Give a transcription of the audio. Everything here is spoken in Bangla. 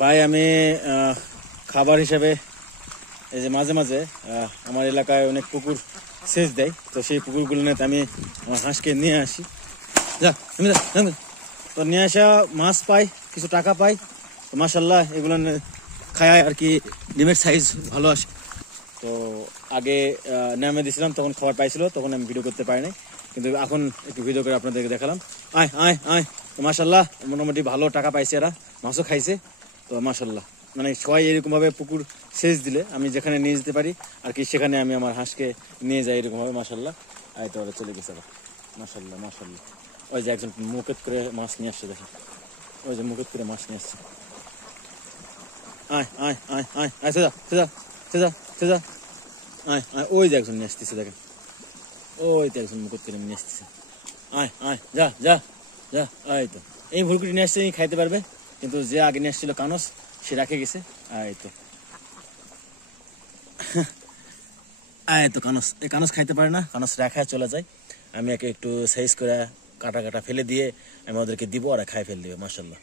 ভাই আমি খাবার হিসেবে এই যে মাঝে মাঝে আমার এলাকায় অনেক পুকুর সেচ দেয়, তো সেই পুকুরগুলো নিয়ে আমি আমার হাঁসকে নিয়ে আসি। যা তো নিয়ে আসা মাছ পাই, কিছু টাকা পাই, তো মাশাল্লাহ এগুলো খায় আর কি। ডিমের সাইজ ভালো আসে। তো আগে নামে দিয়েছিলাম, তখন খাবার পাইছিল, তখন আমি ভিডিও করতে পারিনি, কিন্তু এখন একটু ভিডিও করে আপনাদেরকে দেখালাম। আয় আয় আয়, তো মাশাল্লাহ মোটামুটি ভালো টাকা পাইছে, এরা মাছও খাইছে। তো মাশাল্লাহ মানে সবাই এরকমভাবে পুকুর সেচ দিলে আমি যেখানে নিয়ে যেতে পারি আর কি, সেখানে আমি আমার হাঁসকে নিয়ে যাই এরকমভাবে। মাশাল্লাহ আয়, তো ওরা চলে গেছে আবার। মাশাল্লাহ মাশাল্লাহ, ওই যে একজন মুকেট করে মাছ নিয়ে আসছে, দেখেন ওই যে মুকেট করে মাছ নিয়ে আসছে। আয় আয় আয় আয় আয়, সোজা সোজা সোজা সোজা, আয় আয়, ওই যে একজন নিয়ে আসতেছে, দেখেন ওই তো একজন মুকুট করে নিয়ে আসতেছে। আয় আয়, যা যা যা, আয় তো এই ভুলকুটি নিয়ে আসছে, খাইতে পারবে, কিন্তু যে আগে নিয়ে আসছিল কানস, সে রাখে গেছে। আয় তো আয় তো কানস, এই কানস খাইতে পারে না, কানস রাখায় চলে যায়। আমি একে একটু সাইজ করে কাটা কাটা ফেলে দিয়ে আমি ওদেরকে দিব, আর খাই ফেল দিবে। মাশাল্লাহ।